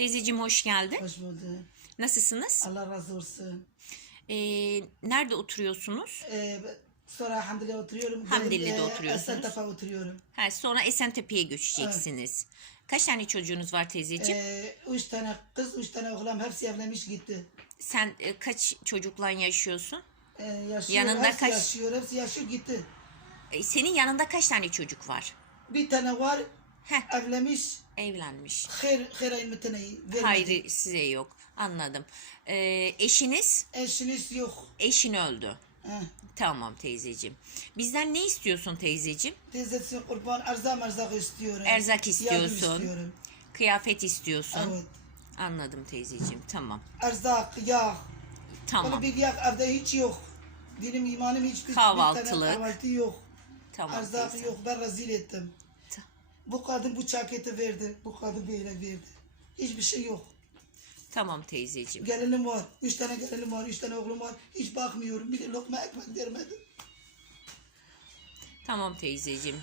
Teyzeciğim hoş geldin. Hoş bulduk. Nasılsınız? Allah razı olsun. Ee, nerede oturuyorsunuz? Ee, sonra Hamdi'de oturuyorum. Hamdili'de e, oturuyorsunuz. Esentepe oturuyorum. Ha, sonra Esentepe'ye göçeceksiniz. Kaç tane çocuğunuz var teyzeciğim? Ee, üç tane kız, üç tane oğlan hepsi evlenmiş gitti. Sen e, kaç çocukla yaşıyorsun? Ee, yaşıyor, Yanında hepsi kaç- yaşıyor, hepsi yaşıyor gitti. E, senin yanında kaç tane çocuk var? Bir tane var, Heh, evlenmiş, evlenmiş. hayır, hayır ayımıteneyi vermedi. Hayır size yok. Anladım. Ee, eşiniz? Eşiniz yok. Eşin öldü. Heh. Tamam teyzeciğim. Bizden ne istiyorsun teyzeciğim? Teyzesi kurban erzak merzak istiyorum. Erzak istiyorsun. istiyorum. Kıyafet istiyorsun. Evet. Anladım teyzeciğim. Tamam. Erzak, yağ. Tamam. Böyle bir yağ evde hiç yok. Benim imanım hiç bir, Kahvaltılık. bir tane kahvaltı yok. Tamam Erzak teyze. yok ben rezil ettim. Bu kadın bu ceketi verdi. Bu kadın böyle verdi. Hiçbir şey yok. Tamam teyzeciğim. Gelinim var. Üç tane gelinim var. Üç tane oğlum var. Hiç bakmıyorum. Bir lokma ekmek vermedi. Tamam teyzeciğim.